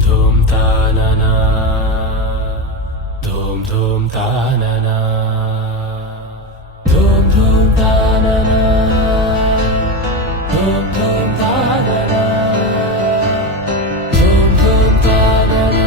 धूम तानना धूम तानना धूम तानना धूम तानना धूम तानना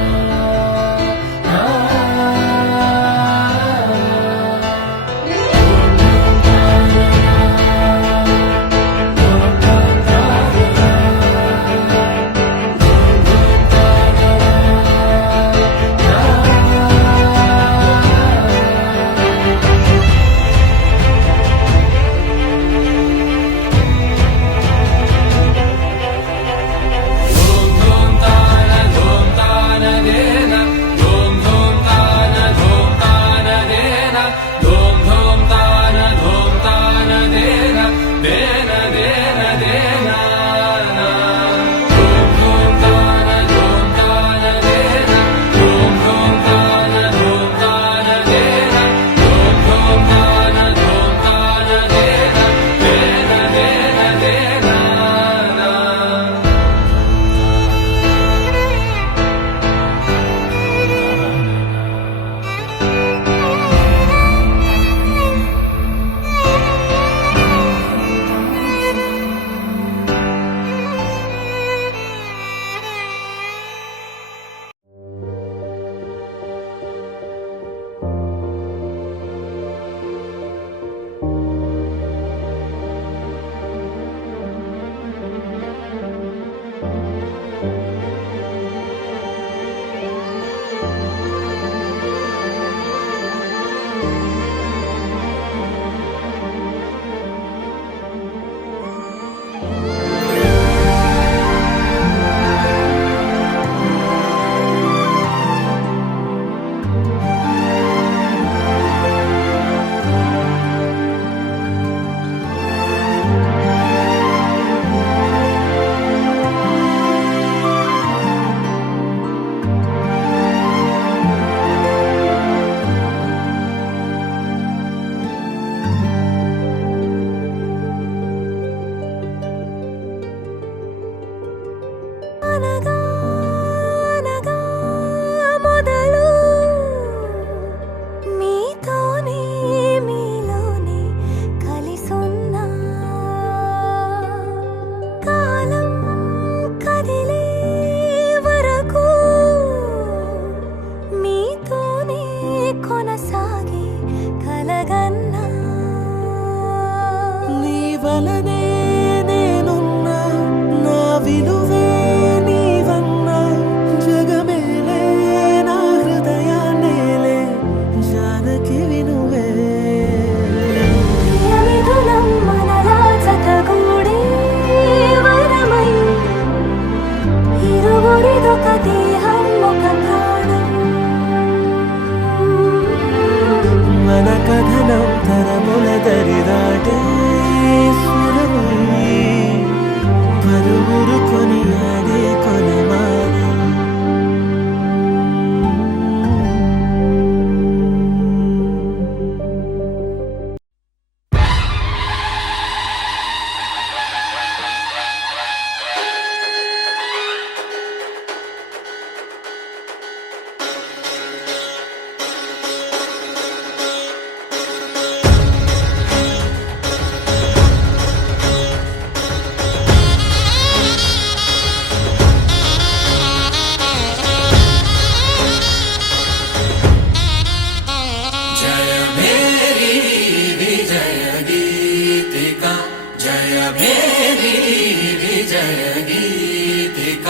జయ గీతిక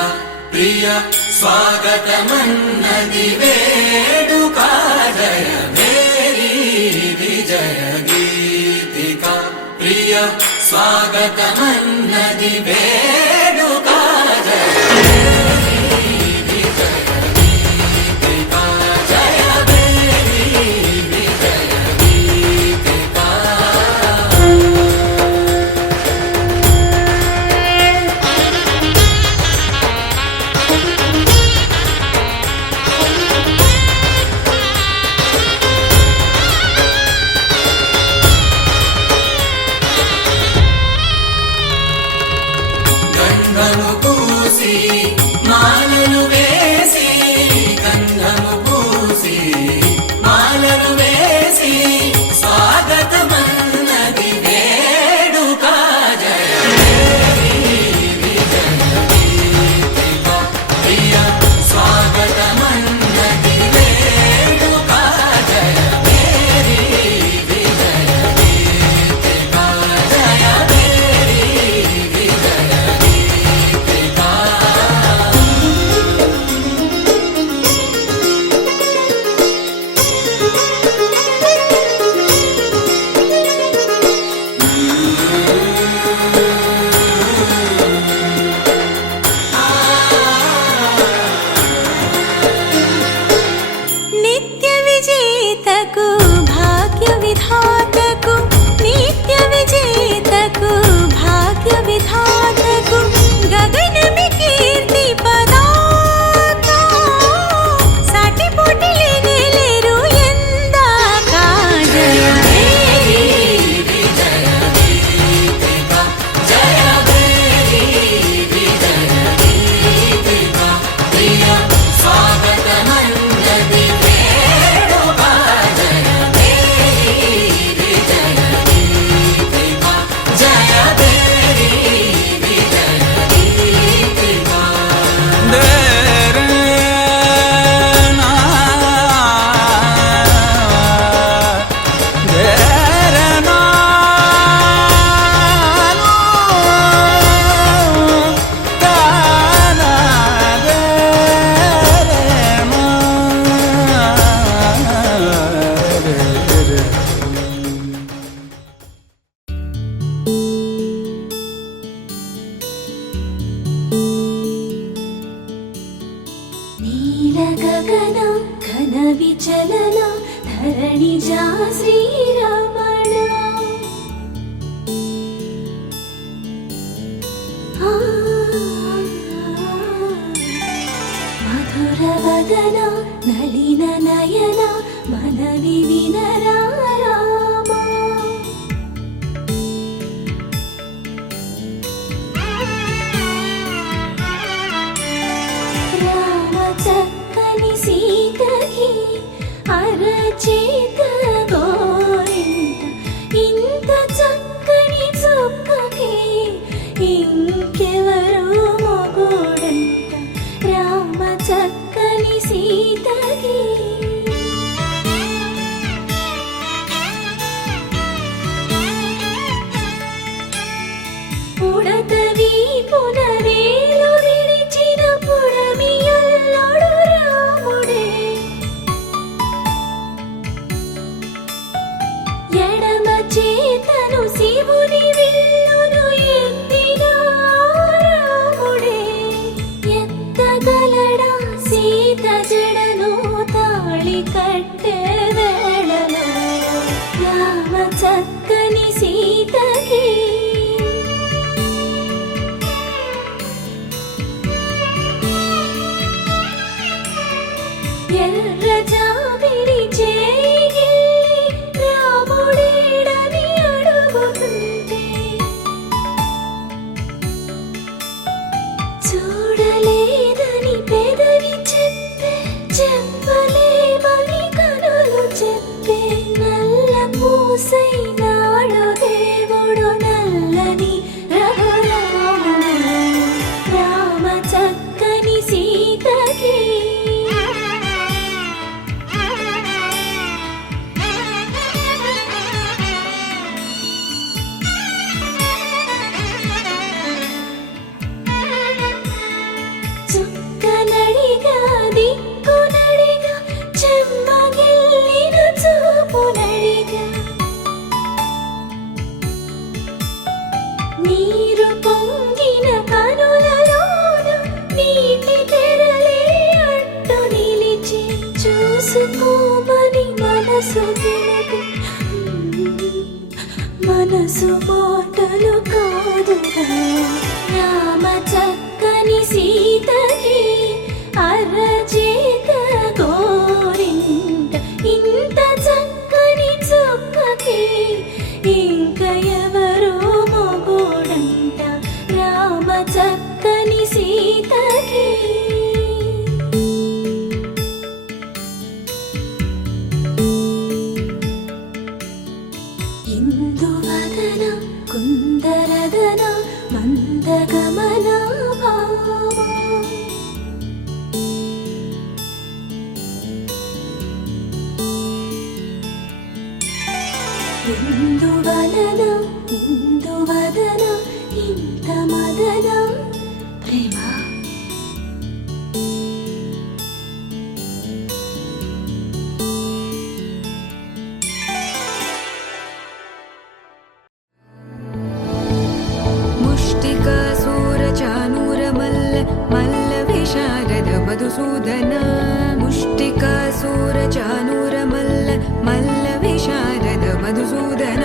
ప్రియ స్వాగతమన్నది వేడుక జయ మేరీ విజయ గీతిక ప్రియ స్వాగతమన్నది వేడుక జయ గంధము పూసి మాలలు వేసి గంధము పూసి మాలలు వేసి స్వాగతమన్నది వేడుక జయ ప్రియ స్వాగతమన్నది వేడుక జయ మేరీ విజయ గీతిక జయ మేరీ విజయ నిత్య విజేతకు భాగ్య విధాతకు నిత్య విజేతకు భాగ్య విధాతకు గగనమి కీర్తి పదాక సాటిపోటి లేరు ఎందాక జయ మేరీ విజయ గీతిక జయ మేరీ విజయ గీతిక ప్రియ స్వాగతమన్నది వేడుక జయ మేరీ విజయ గీతిక జయ మేరీ విజయ గీతిక నీల గగన ఘన విచలన ధరణిజా శ్రీరమణ మధుర వదన నళిన నయన మనవి వినరా రామా రామ చక్కని సీతకి అరచేత గోరింట ఇంత చక్కని చుక్కకి ఇంకెవరు మొగుడంట రామ చక్కని సీతకి పుడతవి పునరేలు విడిచిన పుడమియల్లుడు రాముడే చిత్తగమనా భామా ఇందువలన ఇందువదన ఇంత మదన ప్రేమ मुष्टिकासूरचानूरमल्ल मल्लविशारद मधुसूदन मुष्टिकासूरचानूरमल्ल मल्लविशारद मधुसूदन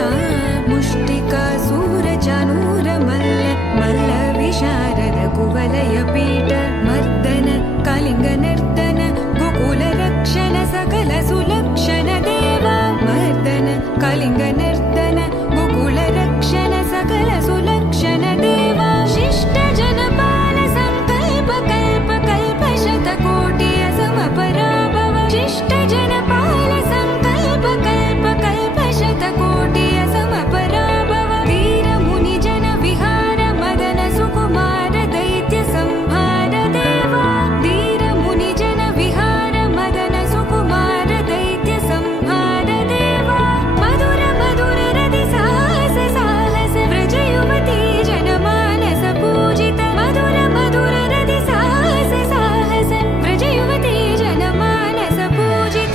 मुष्टिकासूरचानूरमल्ल मल्लविशारद कुवलयपीठ मर्दन कलिङ्गनर्दन गोकुलरक्षण सकल सुलक्षण देवा मर्दन कलिङ्गनर्दन गोकुलरक्षण सकल सुलक्षण देवा शिष्ट जनपाल संकल्प कल्प कल्प शतकोटि असमपराभव शिष्ट जनपाल संकल्प कल्प कल्प शतकोटि असमपराभव वीर मुनि जन विहार मदन सुकुमार दैत्य संहार देवा वीर मुनि जन विहार मदन सुकुमार दैत्य संहार देवा मधुर मधुर रति साहस साहस व्रज युवती जनमानस पूजित मधुर मधुर रति साहस साहस व्रज युवती जनमानस पूजित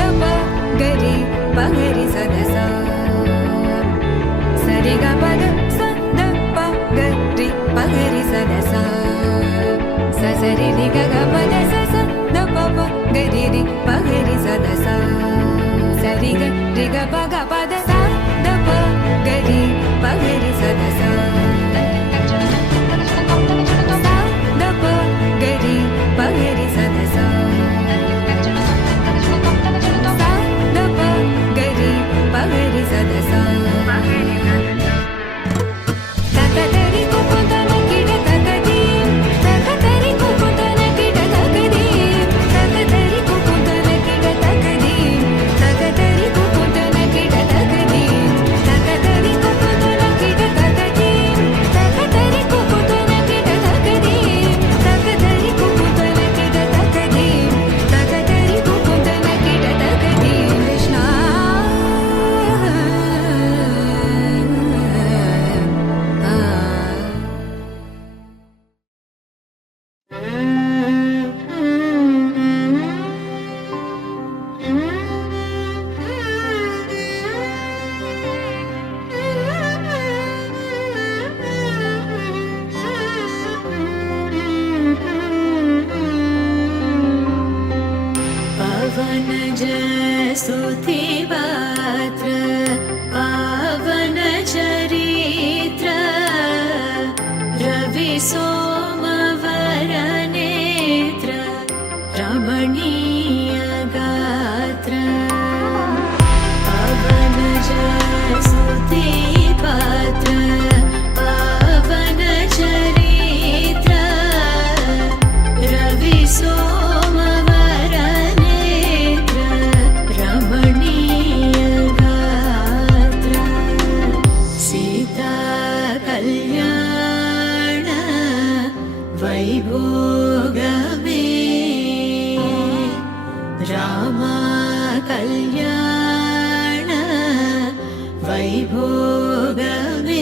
दप गरि पगरि सदसा सरि ग पद स द प गरि पगरि सदसा स सरि रि ग ग पद स स द प प गरि रि पगरि सदसा सरि ग रि ग प ग पद स द प गरि पगरि सदसा स द प गरि पगरि सदसा स द प गरि पगरि सदसा तकदरि कुकुतन किड तकदीम तकदरि कुकुतन किड तकदीम तकदरि कुकुतन किड तकदीम तकदरि कुकुतन किड तकदीम तकदरि कुकुतन किड तकदीम तकदरि कुकुतन किड तकदीम तकदरि कुकुतन किड तकदीम तकदरि कुकुतन किड तकदीम कृष्णा पवन स्तुति पात्र पावन चरित्र रवि सोमवर नेत्र रमणीय गात्र पवन स्तुति पात्र पावन चरित्र रवि सोमवर नेत्र रमणीय गात्र सीता कल्याण वैभोगमे रामा कल्याण वैभोगमे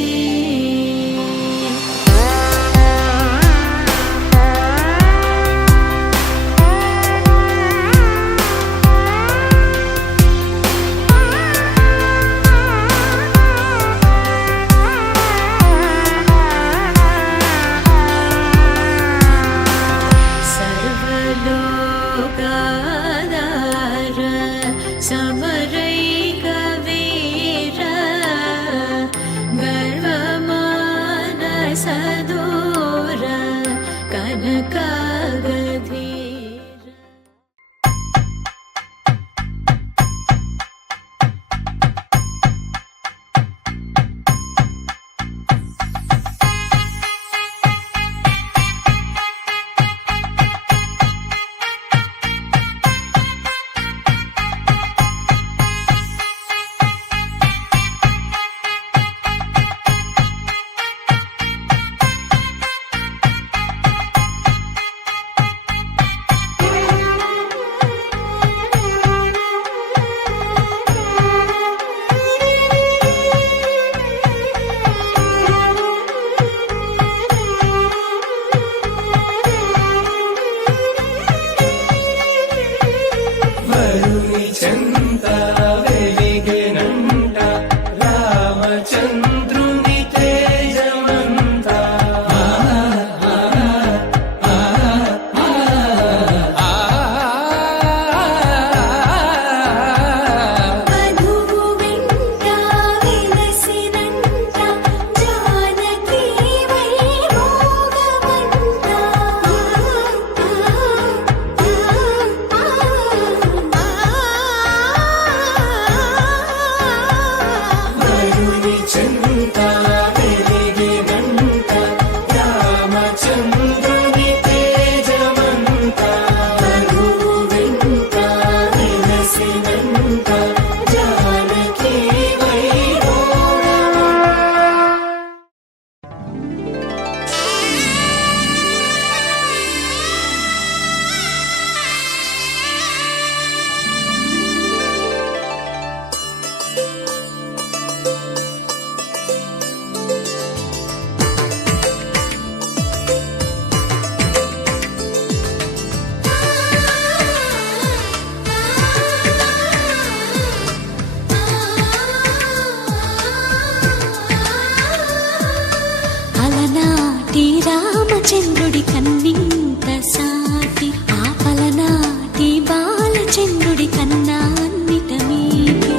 రామచంద్రుడి కన్నింత సాటి ఆపలనాటి బాలచంద్రుడి కన్నా అన్నిట మీటి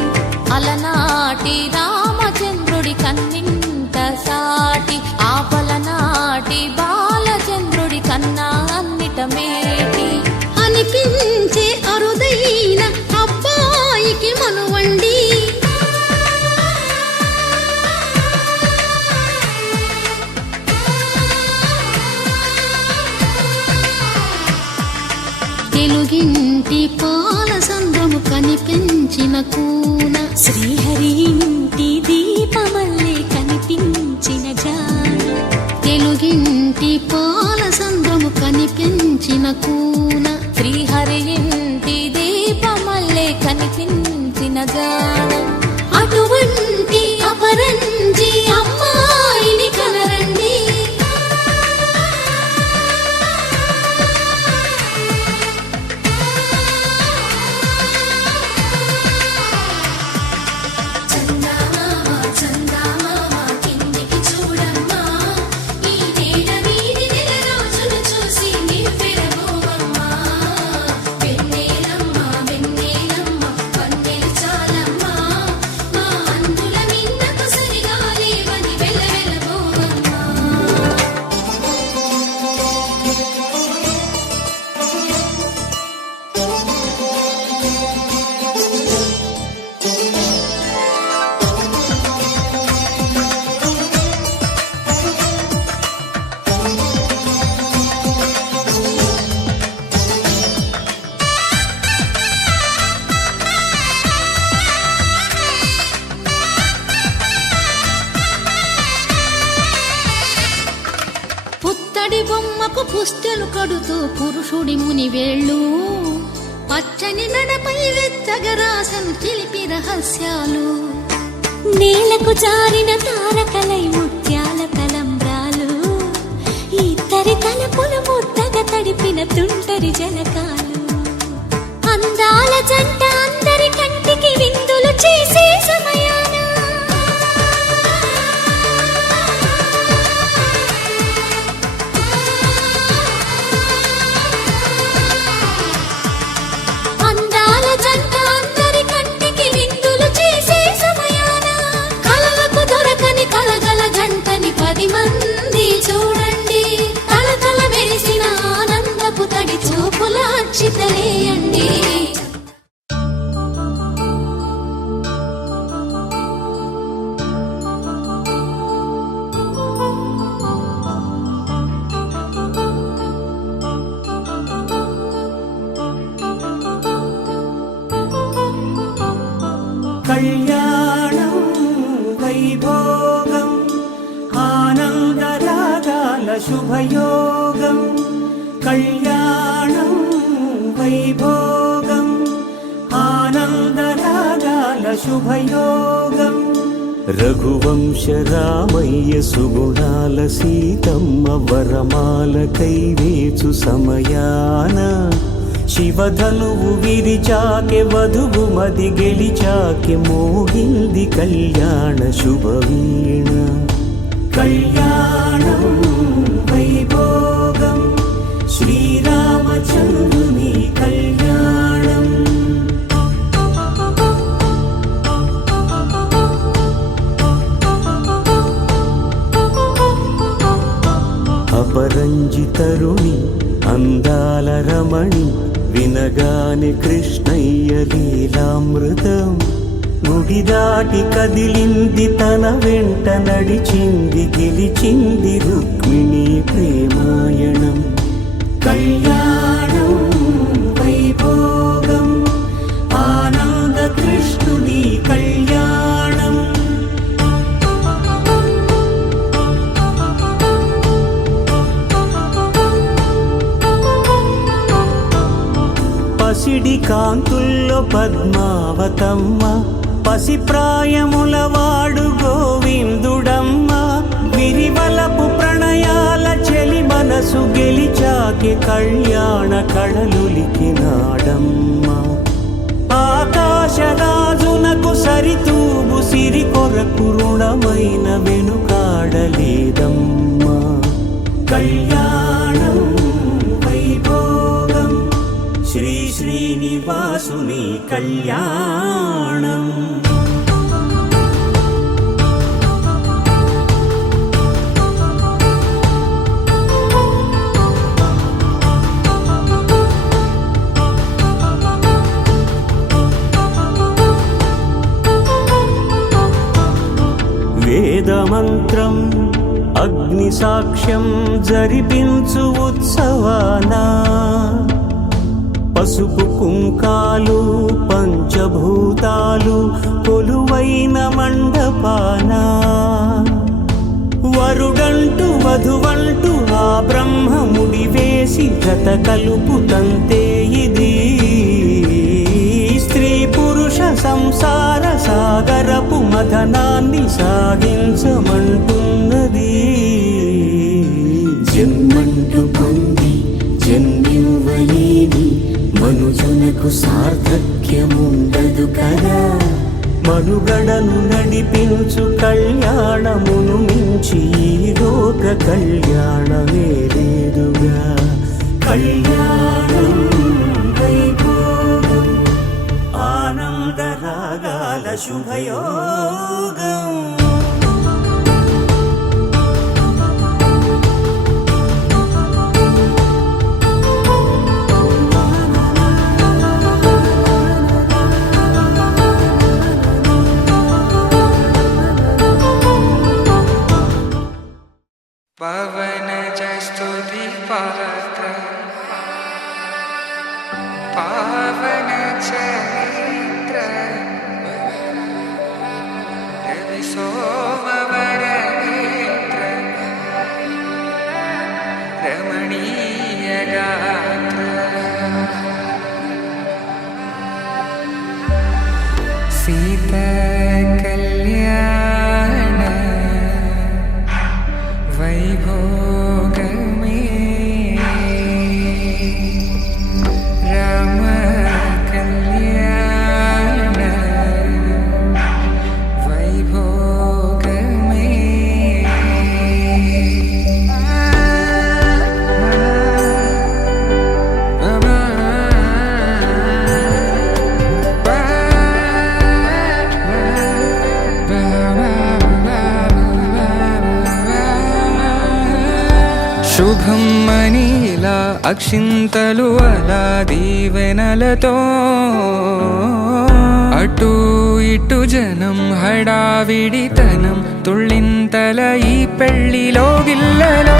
అలనాటి రామచంద్రుడి కన్నింత సాటి ఆపలనాటి బాలచంద్రుడి కన్నా అన్నిట మేటి అనిపించే అరుదైన అబ్బాయికి మనువండి తెలుగింటి పాల సంద్రము కనిపించిన కూన శ్రీహరి ఇంటి దీపమల్లే కనిపించిన జాన తెలుగింటి పాల సంద్రము కనిపించిన కూన శ్రీహరి ఇంటి దీపమల్లే కనిపించిన జాడ అటువంటి అపరంజి అమ్మాయిని కనరండి పుత్తడి బొమ్మకు పుస్తెలు కడుతూ పురుషుడి ముని వేళ్ళు పచ్చని మెడపై వెచ్చగరాసను చిలిపి రహస్యాలు నేలకు జారిన తారకలై ముత్యాల తలంబ్రాలు ఇద్దరి తలపులు ముద్దగా తడిపిన తుంటరి జలకాలు అందాల జంట అందరి కంటికి విందులు చేసే సమయాన అందాల జంట అందరి కంటికి విందులు చేసే సమయాన కలలకు దొరకని కలగల జంటని 10 మంది చూడండి తలతల మెరిసిన ఆనందపు తడి చూపుల అక్షితలేయండి కళ్యాణం వైభోగం ఆనందరాగాల శుభయోగం కళ్యాణం వైభోగం ఆనందరాగాల శుభయోగం రఘువంశ రామయ్య సుగుణాల సీతమ్మ వరమాల కైవేచు సమయాన శివధనువు విరిచాకె వధువు మది గెలిచాకె మోగింది కళ్యాణ శుభవీణ కళ్యాణం వైభోగం శ్రీరామచంద్రుని కళ్యాణం అపరంజి తరుణి అందాల రమణి వినగానే కృష్ణయ్య లీలామృతం గుడి దాటి కదిలింది తన వెంట నడిచింది గెలిచింది రుక్మిణి ప్రేమాయణం కళ్యాణం వైభోగం ఆనంద కృష్ణుని కళ్యాణం పసిడి కాంతుల్లో పద్మావతమ్మ పసిప్రాయముల వాడు గోవిందుడమ్మ విరివలపు ప్రణయాల చెలి మనసు గెలిచాకే కళ్యాణ కళలులికినాడమ్మ ఆకాశరాజునకు సరితూబు సిరి కొరకు రుణమైన వెనుకాడలేదమ్మా కళ్యాణం వైభోగం శ్రీ శ్రీనివాసుని కళ్యాణం. వేదమంత్రం అగ్ని సాక్ష్యం జరిపించు ఉత్సవాన పసుపు కుంకాలు పంచభూతాలు కొలువైన మండపాన వరుడంటూ వధువంటూ ఆ బ్రహ్మముడి వేసి జత కలుపుతంతే ఇది స్త్రీ పురుష సంసార సాగరపు మథనాన్ని సాగించమంటున్నది. జన్మంటూ పొంది జన్మివ్వలేని మనుజునకు సార్థక్యముండదు కదా. మనుగడను నడిపించు కళ్యాణమును మించి ఈ లోక కళ్యాణమే లేదుగా. కళ్యాణం వైభోగం ఆనందరాగాల శుభయోగం. పవన జస్తుతి పాత్ర పావన చరిత్ర రవి సోమవర నేత్ర రమణీయ గాత్ర సీత కళ్యాణ వైభోగమే రామ కళ్యాణ వైభోగమే. శుభం మనీలా అక్షింతలు అలా దీవెనలతో అటు ఇటు జనం హడావిడితనం తుళ్ళింతల ఈ పెళ్లిలో గిల్లలో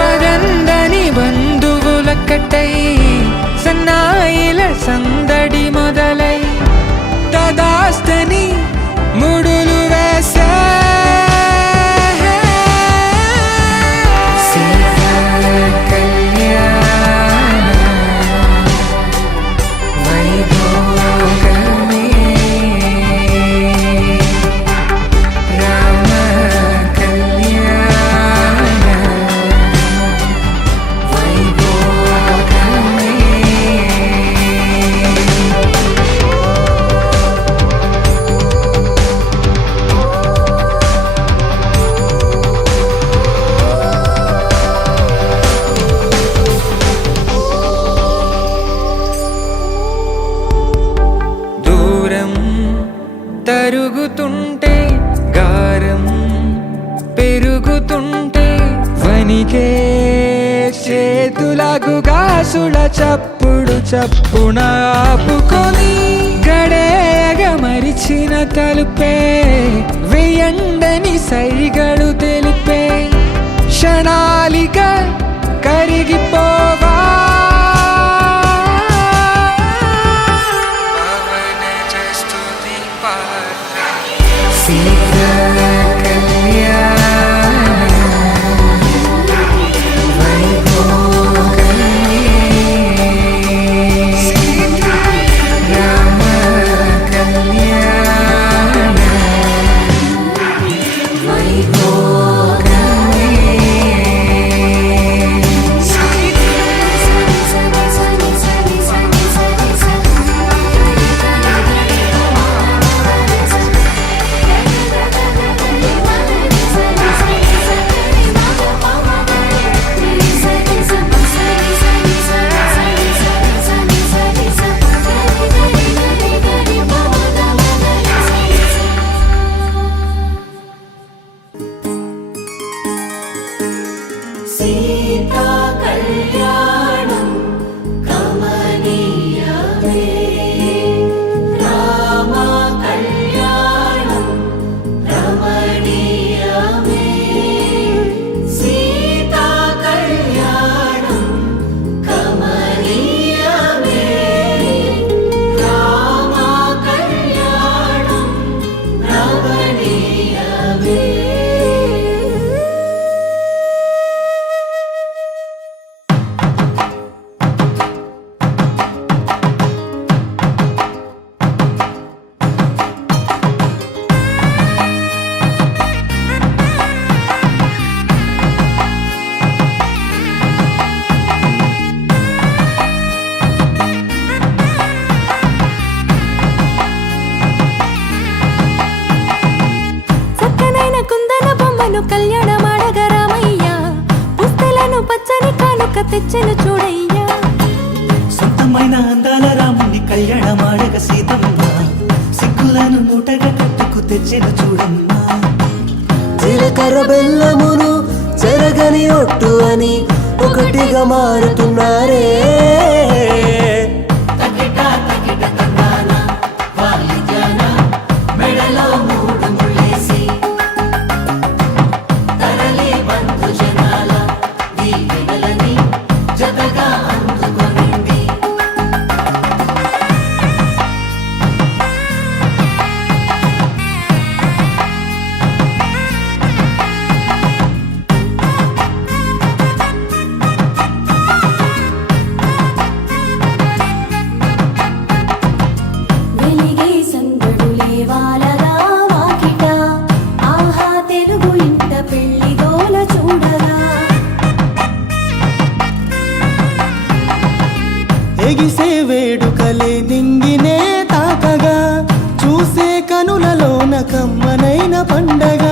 పదందని బంధువులక్కటై సన్నాయిల సందడి మొదలై తదాస్తని ముడులు వేసే తరుగుతుంటే గారం పెరుగుతుంటే వనికే చేతులకు గాసుల చప్పుడు చప్పున ఆపుకొని గడేగ మరిచిన తలుపే వేయండని సైగడు తెలిపే క్షణాలిక కరిగిపోవా. కళ్యాణం కమనీయమే రామ కళ్యాణం రమణీయమే సీతా కళ్యాణం కమనీయమే రామ కళ్యాణం రమణీయమే. చక్కనైన కుందన బొమ్మను కళ్యాణమాడగా రామయ్య పుస్తలను పచ్చని కానుక తెచ్చెను చూడయ్యా. సొంతమైన అందాల రాముని కళ్యాణమాడగ సీతమ్మ సిగ్గులను మూటగా కట్టుకు తెచ్చెను చూడమ్మా. జీలకర్ర బెల్లమును చెరగని ఒట్టు అని ఒకటిగా మారుతున్నారే. మెడలో మూడు ముళ్ళేసి తరలి బంధు జనాల దీవెనలని జతగా అందుకొనింది. వెలిగే సందడులే వాలగా వాకిట ఆహా తెలుగు ఇంట పెళ్లి గోల చూడగా. ఎగిసే వేడుకలే నింగినే తాకగా చూసే కనులలోన కమ్మనైన పండగ.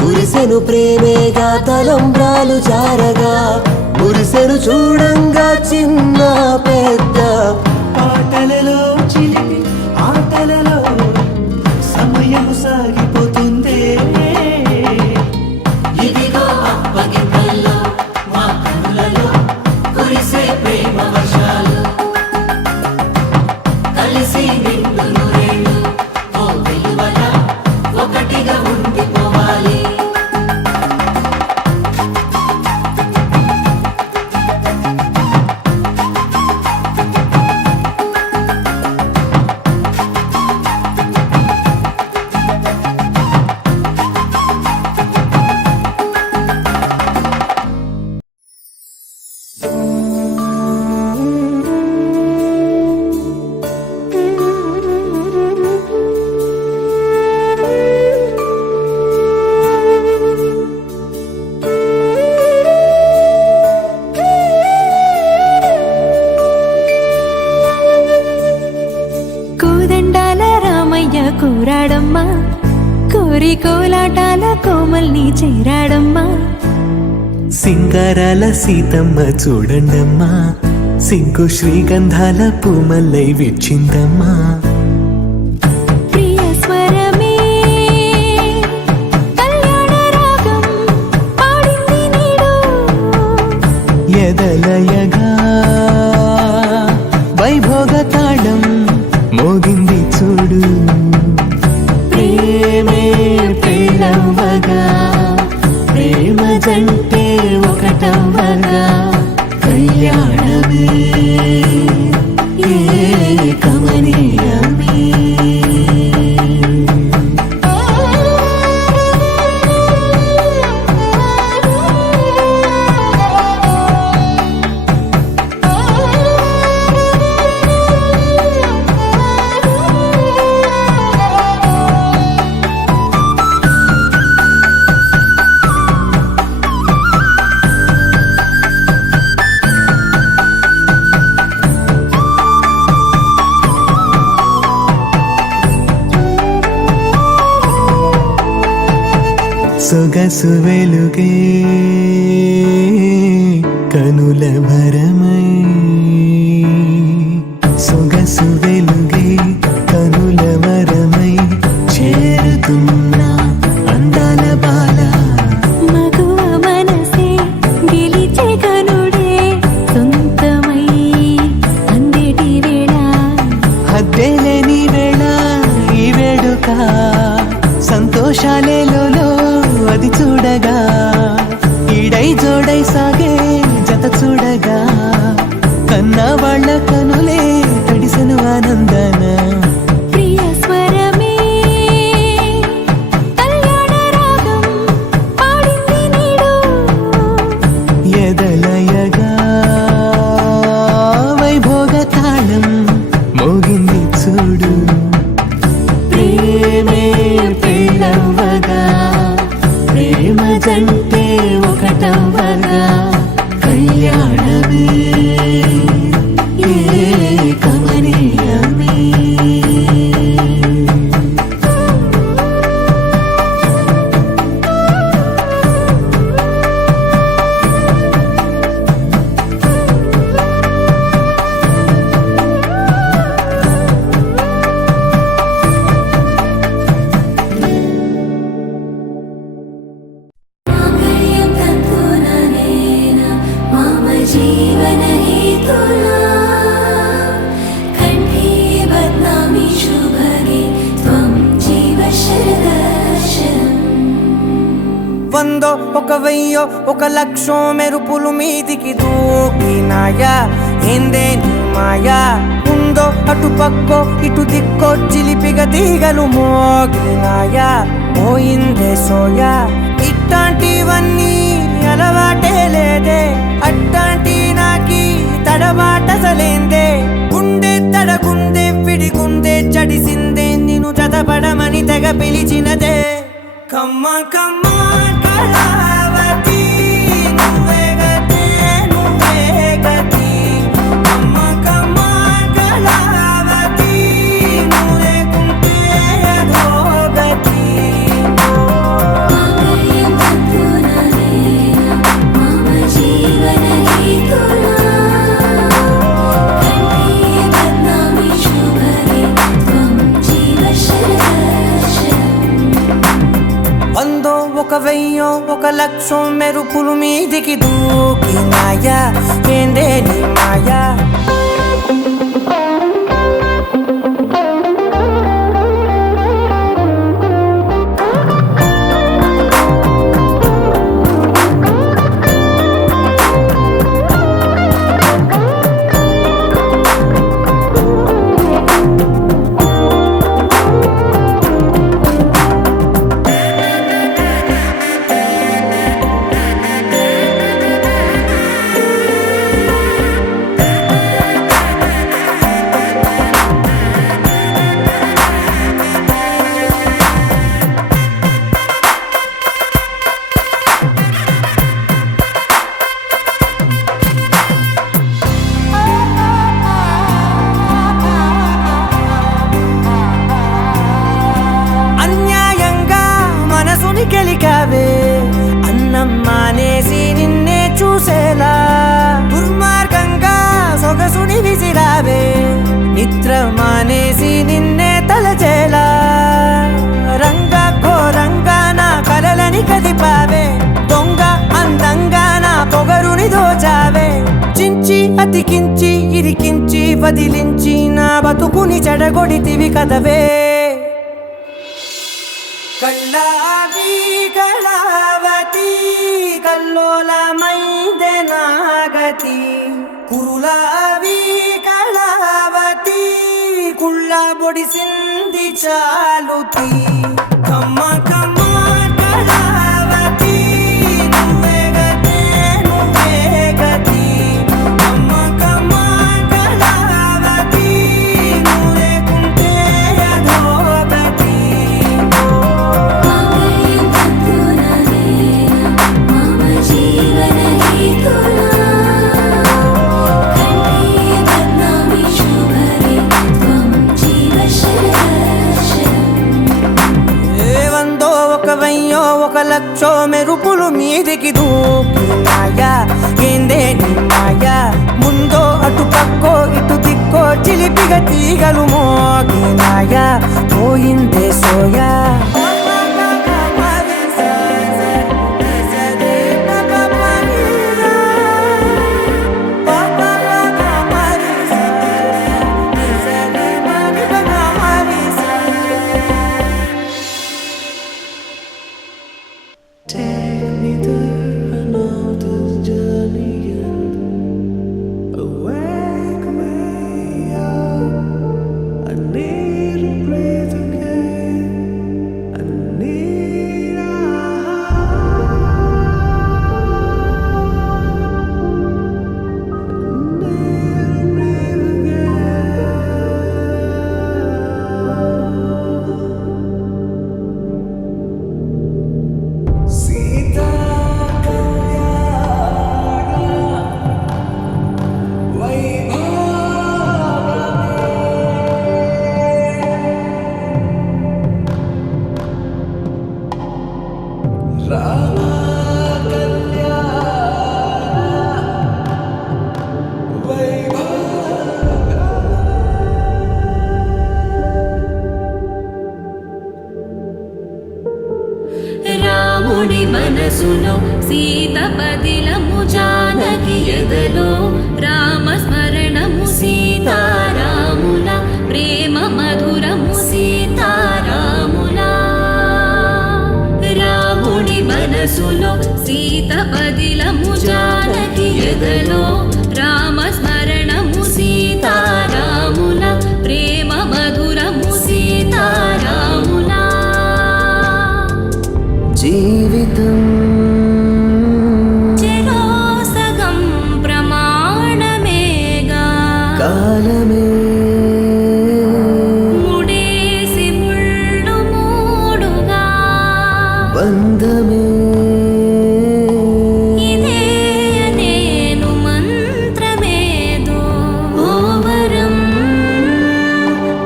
కురిసెను ప్రేమేగా తలంబ్రాలు జారగా మురిసెను చూడంగా చిన్న పెద్ద. పాటలలో చిలిపి ఆటలలో సమయము సాగిపోతుందే. ఇదిగో అప్పగింతల్లో మా కనులలో కురిసే ప్రేమ వర్షాలు కలిసి నిండు నూరేళ్ళు ఓ వెలువల ఒకటిగా ఉండిపోవాలి. కోదండాల రామయ్య కూరాడమ్మా కోరి కోలాటాల కోమల్ని చేరాడమ్మా. సింగారాల సీతమ్మ చూడండమ్మా సింకు శ్రీగంధాల పూమల్లై విచ్చిందమ్మా. ప్రియ స్వరమే కళ్యాణ రాగం పాడింది నేడు. ఎదలయగా వైభోగ తాళం మోగింది చూడు. ప్రేమే పెళ్ళవ్వగా ప్రేమ జంటే ఒకటవ్వగా కళ్యాణమే ఏ కమనీయమే. సొగసు వెలుగే కనుల భరమై సొగసు వెలుగే కనుల వరమై చేరుతున్నా అందాల బాల మగువ మనసే గెలిచే కనుడే తడబడగా కన్న వాళ్ళ కనులే తడిసెను ఆనందన ప్రియ స్వరమే కళ్యాణ రాగం పాడింది నీడు ఎదలయగా వైభోగ తాళం మోగింది చూడు ప్రేమే పెళ్ళవగా ప్రేమ జంటే ఒకటవగా కళ్యాణమే కమనీయమే మాంగళ్యం తంతుననేన మమ జీవన హేతునా కంఠే బధ్నామి శుభగే త్వం జీవ శరదర్శనం వందో ఒక వెయ్యో ఒక లక్షో మెరుపులు మీదికి దూకినాయా ఏందే నీ మాయా ఉందో అటు పక్కో ఇటు దిక్కో చిలిపిగ తీగలు మోగినాయా పోయిందే సోయా ఇట్లాంటివన్నీ అలవాటే లేదే అట్లాంటి నాకి తడబాటసలేందే గుండె తడగుందే విడిగుందే చడిసిందే నిన్ను చదపడమని తెగ పిలిచినదే కమ్మ కమ్మ కళావతి నువ్వే గతే నువ్వే గతి కమ్మ కమ్మ కళావతి నువ్వు లేకుంటే అధోగతి మాంగళ్యం తంతుననేన మమ జీవన హేతునా కంఠే బధ్నామి శుభగే త్వం జీవ శరదర్శనం వందో ఒక వెయ్యో ఒక లక్షో మెరుపులు మీదికి దూకినాయా ఏందే నీ మాయా అన్యాయంగా మనసుని గెలికావే అన్నం మానేసి నిన్నే చూసేలా దుర్మార్గంగా సొగసుని విసిరావే నిద్ర మానేసి నిన్నే తలచేలా రంగా ఘోరంగా నా కలలని కదిపావే దొంగ అందంగా నా పొగరుని దోచావే చించి అతికించి ఇరికించి వదిలించి నా బతుకుని చెడగొడితివి కదవే కళ్ళావి కళావతి కల్లోలమైందే నాగతి కురులావి కళావతి కుళ్ళ బొడిసింది చాలుతి కమ్మ కమ్మ కళావతి నువ్వే గతే నువ్వే గతి కమ్మ కమ్మ కళావతి నువ్వు లేకుంటే అధోగతి మాంగళ్యం తంతుననేన మమ జీవన హేతునా కంఠే బధ్నామి శుభగే త్వం జీవ శరదర్శనం వందో ఒక వెయ్యో ఒక లక్షో మెరుపులు మీదికి దూకినాయా ఏందే నీ మాయా ముందో అటు పక్కో ఇటు దిక్కో చిలిపిగ తీగలు మోగినాయా పోయిందే సోయా Take me there, I know this journey ends. పదిలము జానకి ఎదలో రామస్మరణము సీతారాముల ప్రేమ మధురము సీతారాముల జీవితం చెరో సగం ప్రమాణమేగా కాలమే ముడేసి ముళ్ళు మూడుగా బంధమే ఇదే నేను మంత్రమేదో ఓ వరం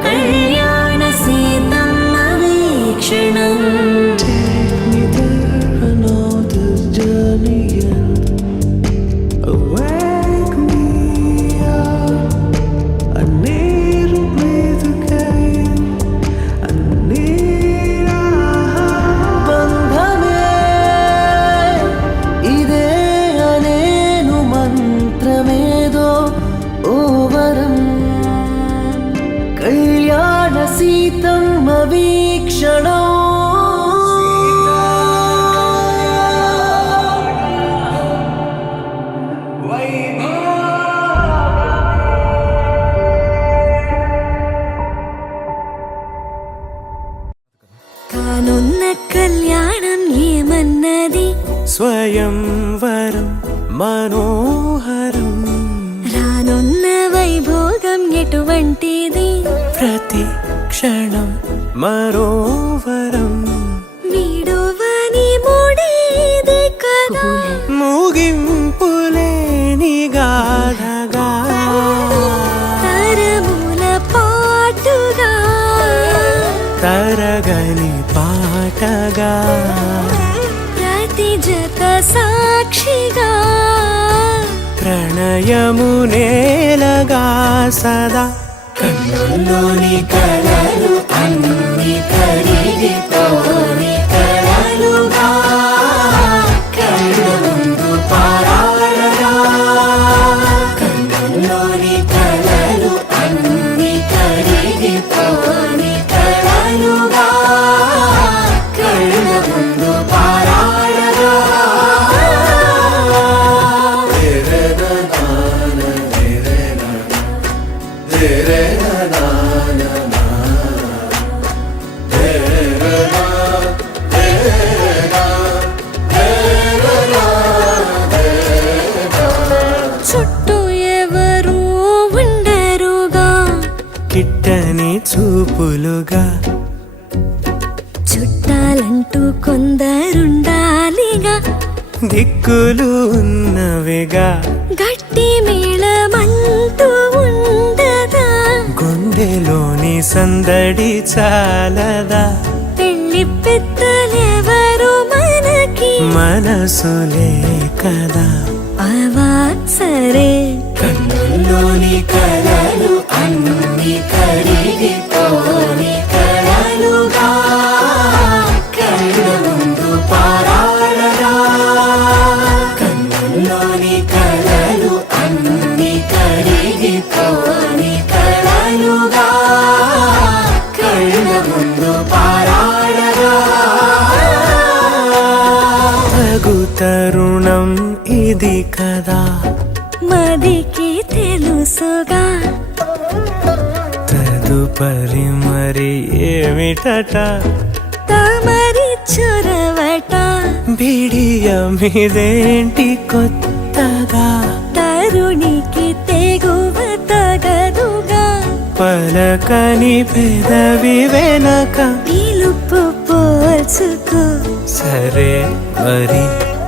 కళ్యాణ సీతమ్మ వీక్షణం బంధమే ఇదే అనేను మంత్రమేదో ఓ వరం కళ్యాణ సీతమ్మ వీక్షణం కానున్న కళ్యాణం ఏమన్నది స్వయంవరం మనోహరం రానున్న వైభోగం ఎటువంటిది ప్రతి క్షణం మరోవరం వీడువని మూడేది కదా ముగింపులేని గాథగా తరముల పాటుగా తరగని పాటగా ప్రతి జత సాక్షిగా ప్రణయము నేలగా సదా కన్నుల్లోని కలలు అన్ని కరిగిపోని కలలుగా కళ్ళ ముందు పారాడగా కన్నుల్లోని కలలు అన్ని కరిగిపోని కలలుగా కళ్ళ ముందు పారాడగా చుట్టూ ఎవరు ఉండరుగా కిట్టని చూపులుగా చుట్టాలంటూ కొందరుండాలిగా దిక్కులు ఉన్నవిగా గట్టి మేళమంటూ ఉండదా గుండెలోని సందడి చాలదా పెళ్లి పెద్దలెవరు మనకి మనసులే కదా అవా సరే కన్నుల్లోని కలలు అన్ని కరిగిపోని కలలుగా కళ్ళ ముందు పారాడగా కన్నుల్లోని కలలు అన్ని కరిగిపోని కలలుగా కళ్ళ ముందు పారాడగా తగు తరుణం ఇది కదా మదికి తెలుసుగా తదుపరి మరి ఏమిటట తమరి చొరవట బిడియమిదేంటి కొత్తగా తరుణికి తెగువ తగదుగా పలకని పెదవి వెనక పిలుపు పోల్చుకో సరే మరి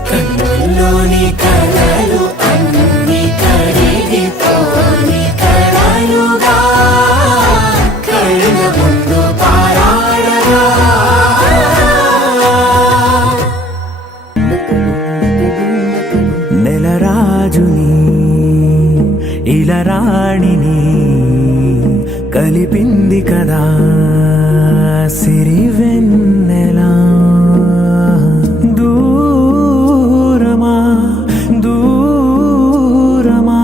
కన్నుల్లోని కలలు అన్ని కరిగిపోని కలలుగా కళ్ళ ముందు పారాడగా నెలరాజుని ఇలరాణిని కలిపింది కదా సిరివెన్నెలా దూరమా దూరమా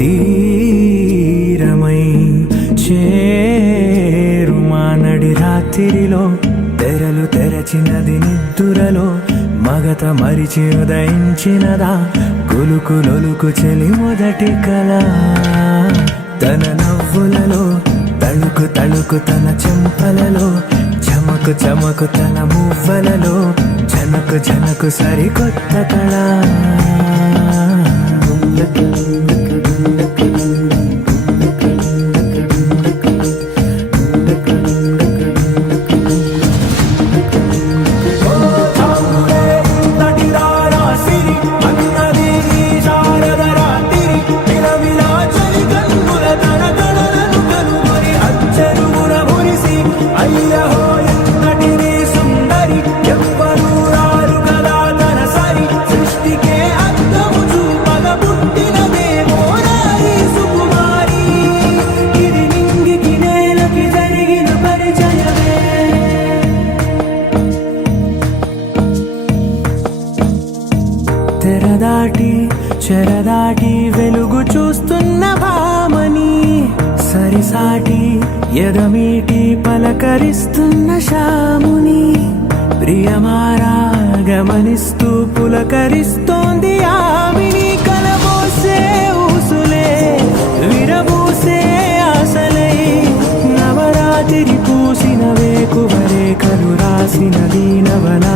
తీరమై చేరుమా నడి రాత్రిలో తెరలు తెరచినది నిద్దురలో మగ కలత మరిచి ఉదయించినదా కులుకులొలుకు చెలి మొదటి కళ తన నవ్వులలో తళుకు తళుకు తన చెంపలలో చమకు చమకు తన మువ్వలలో జనకు జనకు సరికొత్త కళ తెరదాటి చెరదాటి వెలుగు చూస్తున్న భామని సరిసాటి ఎదమీటి పలకరిస్తున్న శాముని ప్రియమారా గమనిస్తూ పులకరిస్తోంది ఆమెని కలబోసే ఊసులే విరబూసే ఆశలై నవరాత్రి పూసిన వేకువరే కలు రాసిన దీనవనా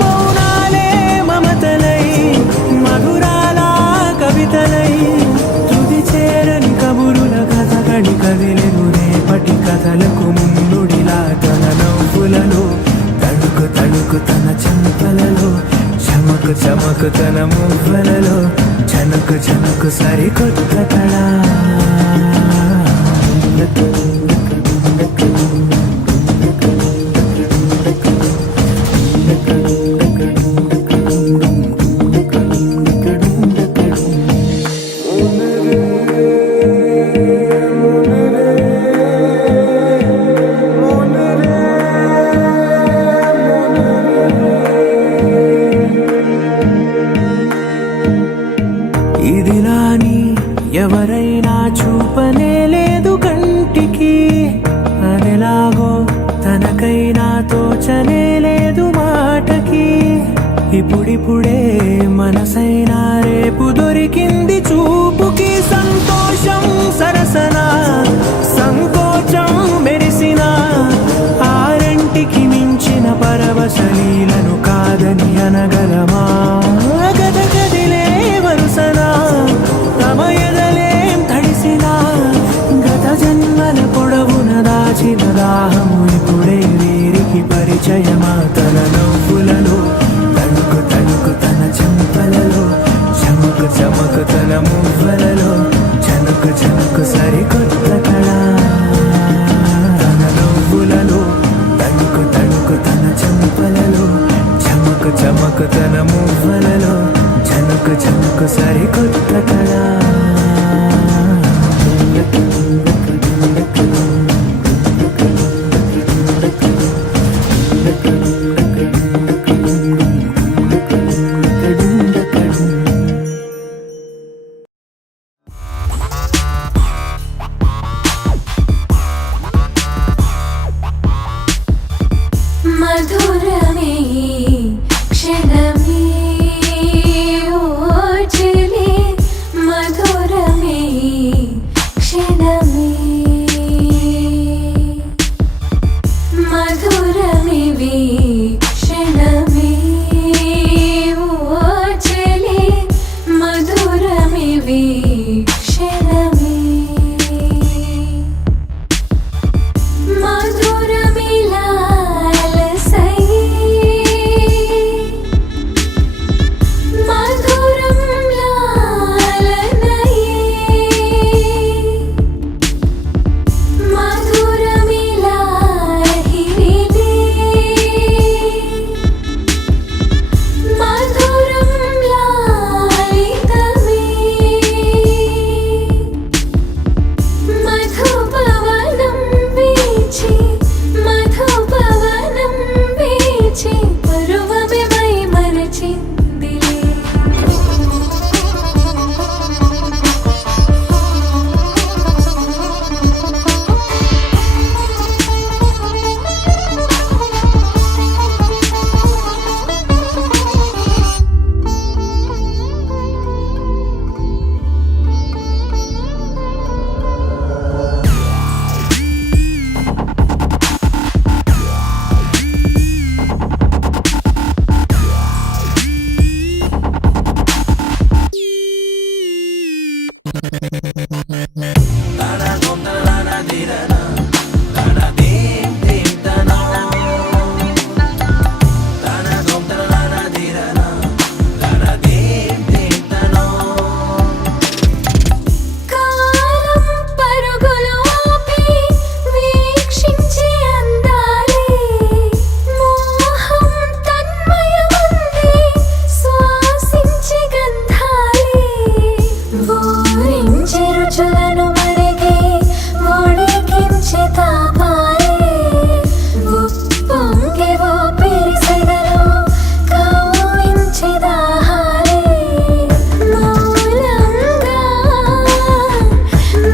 మౌనాలే మమతలై మధురాల కవితలై తుది చేరని కబురుల కథ కడి కదిలెను రేపటి కథలకు ముందుడిలా తన నవ్వులలో తడుకు తడుకు తన చెంపలలో చమకు చమకు తన మువ్వలలో జనకు జనకు సరికొత్త కళ ఇదిలాని ఎవరైనా చూపనే లేదు కంటికి అదెలాగో తనకైనా తోచనే లేదు మాటకి ఇప్పుడిప్పుడే మనసైనా రేపు దొరికింది చూపుకి సంతోషం సరసన సంకోచం మెరిసిన ఆరంటికి మించిన పరవశలీలను కాదని అనగలమా గద గదిలే వరుసనా తమ ఎదలేం తడిసినా గత జన్మల పొడవున దాచిన దాహము ఇప్పుడే వీరికి పరిచయమా తన నవ్వులలో తణుకు తణుకు తన చెంపలలో కాలం పరుగులు ఆపి వీక్షించే అందాలే మోహం తన్మయముంది శ్వాసించే గంధాలే ఊరించే రుచులను మరిగి ఒడికించే తాపాలే ఉప్పొంగే ఊపిరి సెగలో కవ్వించే దాహాలే మూలంగా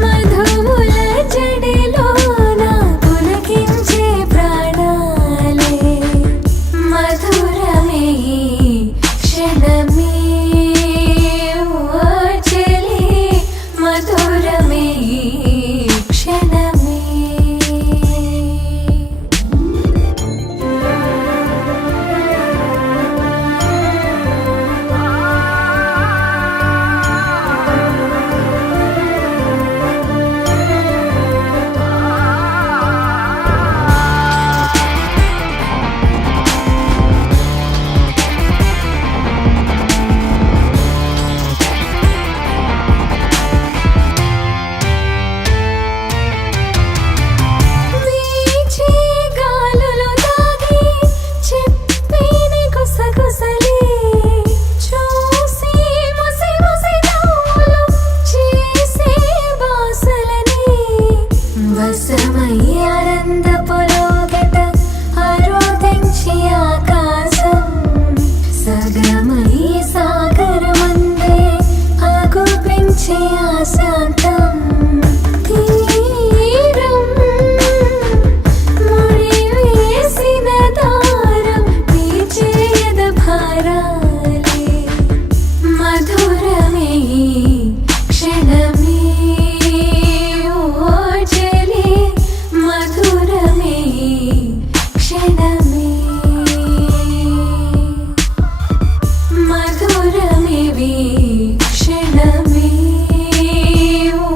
మధువుల జడిలోన పులకించే ప్రాణాలే మధురమే ఈ క్షణమే ఓ చెలి మధురమే ఈ క్షణమే వీచే గాలులు తాగి చెప్పేని గుసగుసలే చూసి ముసి ముసి నవ్వులు చేసే బాసలని వశమయ్యారంద పొలోగట అరోధించి ఆకాశం సగమై సాగరమందే ఆగుపించే ఆశాంతం తీరం ముడివేసిన దారం తీర్చేద భారాలే మధురమే ఈ క్షణమే ఓ చెలి మధురమే ఈ క్షణమే మధురమే ఈ క్షణమే ఓ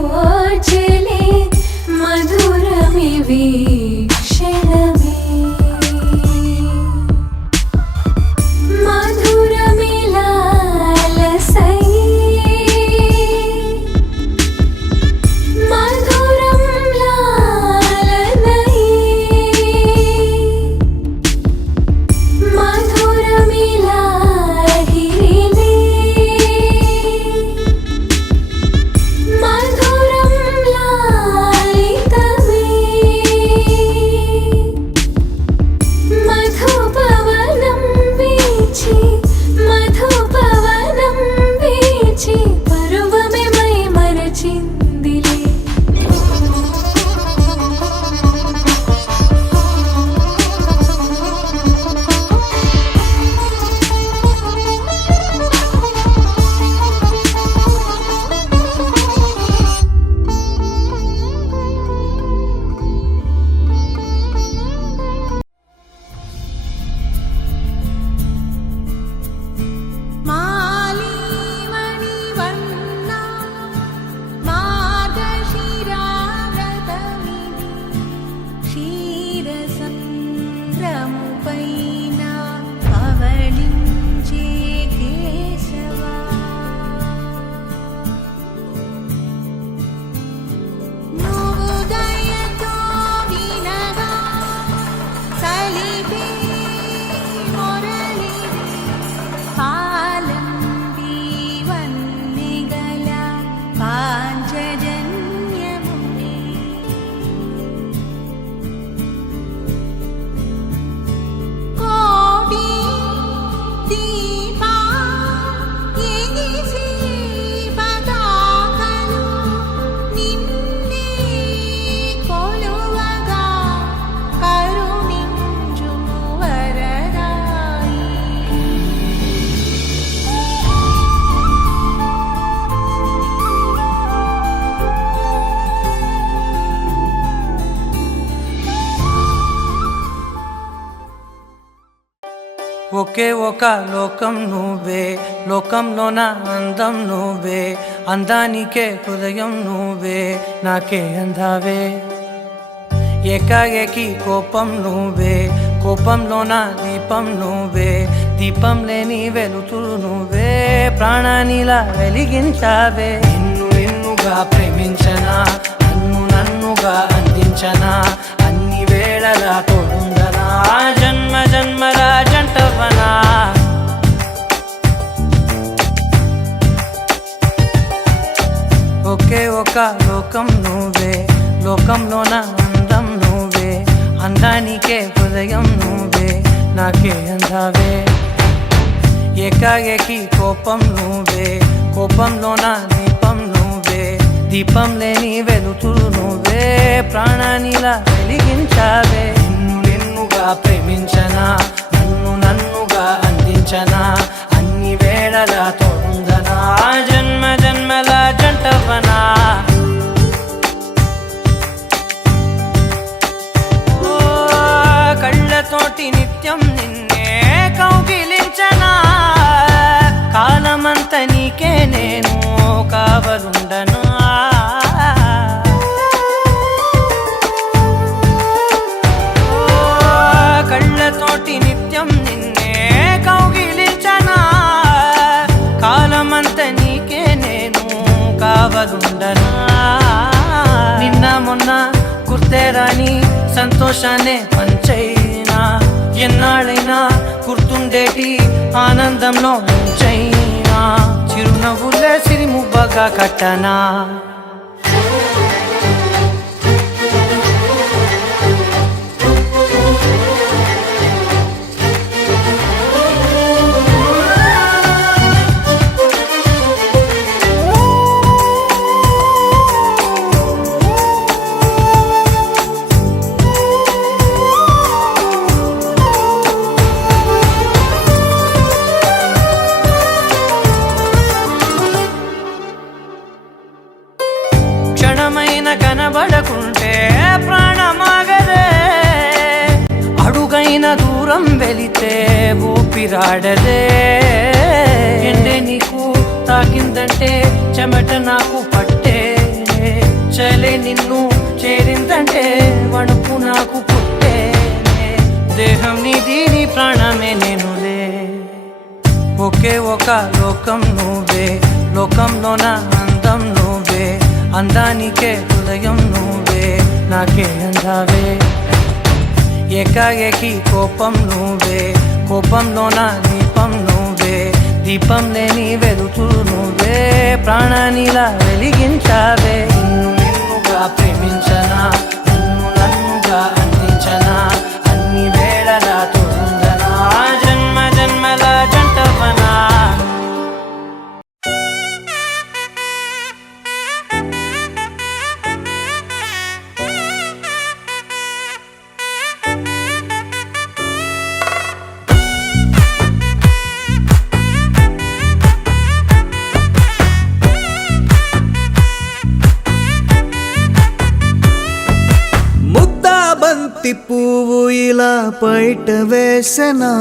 ఒకే ఒక లోకం నువ్వే, లోకంలోన అందం నువ్వే, అందానికే హృదయం నువ్వే, నాకే అందావే. ఏకాఏకి కోపం నువ్వే, కోపంలోన దీపం నువ్వే, దీపం లేని వెలుతురు నువ్వే, ప్రాణానిలా వెలిగించావే. నిన్నుగా ప్రేమించనా, నన్నుగా అందించనా, అన్ని వేళలా తోడుందనా, జన్మ జన్మల జంటవనా. ఒకే ఒక లోకం నువ్వే, లోకంలోన అందం నువ్వే, అందానికే హృదయం నువ్వే, నాకే అందావే. ఏకాఏకి కోపం నువ్వే, కోపంలోన దీపం నువ్వే, దీపం లేని వెలుతురు నువ్వే, ప్రాణానిలా వెలిగించావే. నిన్నుగా ప్రేమించనా, నన్నుగా అందించనా, అన్ని వేళలా తోడుందనా, జన్మ జన్మల జంటవనా. కళ్ళతోటి నిత్యం నిన్నే కౌగిలించనా, కాలమంత నీకే నేను కావలుండనా. కళ్ళతోటి నిత్యం నిన్నే కౌగిలించనా, కాలమంత నీకే నేను కావలుండనా. నిన్న మొన్న గుర్తేరాని సంతోషాన్ని పంచైనా, ఎన్నాళ్ళైనా గుర్తుండేటి ఆనందంలో ముంచైనా, చిరునవ్వులే సిరిముబ్బగా కట్టనా. క్షణమైన కనబడకుంటే ప్రాణమాగదే, అడుగైన దూరం వెళితే ఊపిరాడదే. ఎండే నీకు తాకిందంటే చెమట నాకు పట్టే, చలే నిన్ను చేరిందంటే వణుకు నాకు పుట్టే, దేహం నీది నీ ప్రాణమే నేనులే. ఒకే ఒక లోకం నువ్వే, లోకంలోన అందం నువ్వే, అందానికే హృదయం నువ్వే, నాకే అందావే. ఏకాఏకి కోపం నువ్వే, కోపంలోన దీపం నువ్వే, దీపం లేని వెలుతురు నువ్వే, ప్రాణానిలా వెలిగించావే. నిన్నుగా ప్రేమించనా, నన్నుగా అందించనా, అన్ని వేళలా తోడుందనా, జన్మ జన్మల జంటవనా. బంతి పువ్వు ఇలా బయట వేసెనా,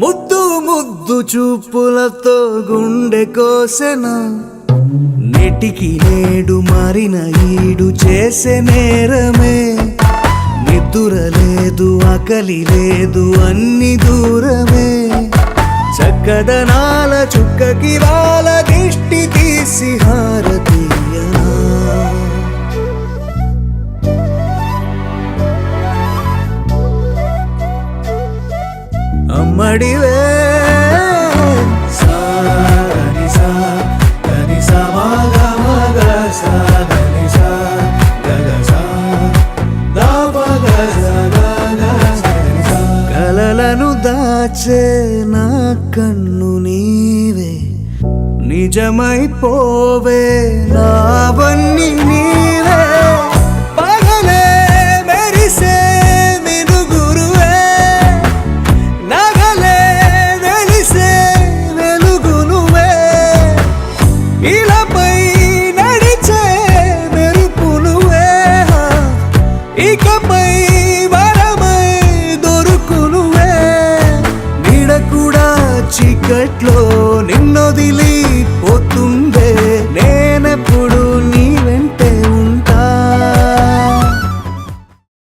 ముద్దు ముద్దు చూపులతో గుండె కోసెనా, నెటికి నేడు మారిన ఈడు చేసే నేరమే, నిద్ర లేదు ఆకలి లేదు అన్ని దూరమే, చక్కదనాల చుక్కకి వాళ్ళ దిష్టి తీసి హారతీయనా. అమ్మడివే సానిసా గనిసా మగ మగ సా గనిసా గగసా దాపగ సగగసా. కలలను దాచే నా కన్ను నీవే, నిజమైపోవే నా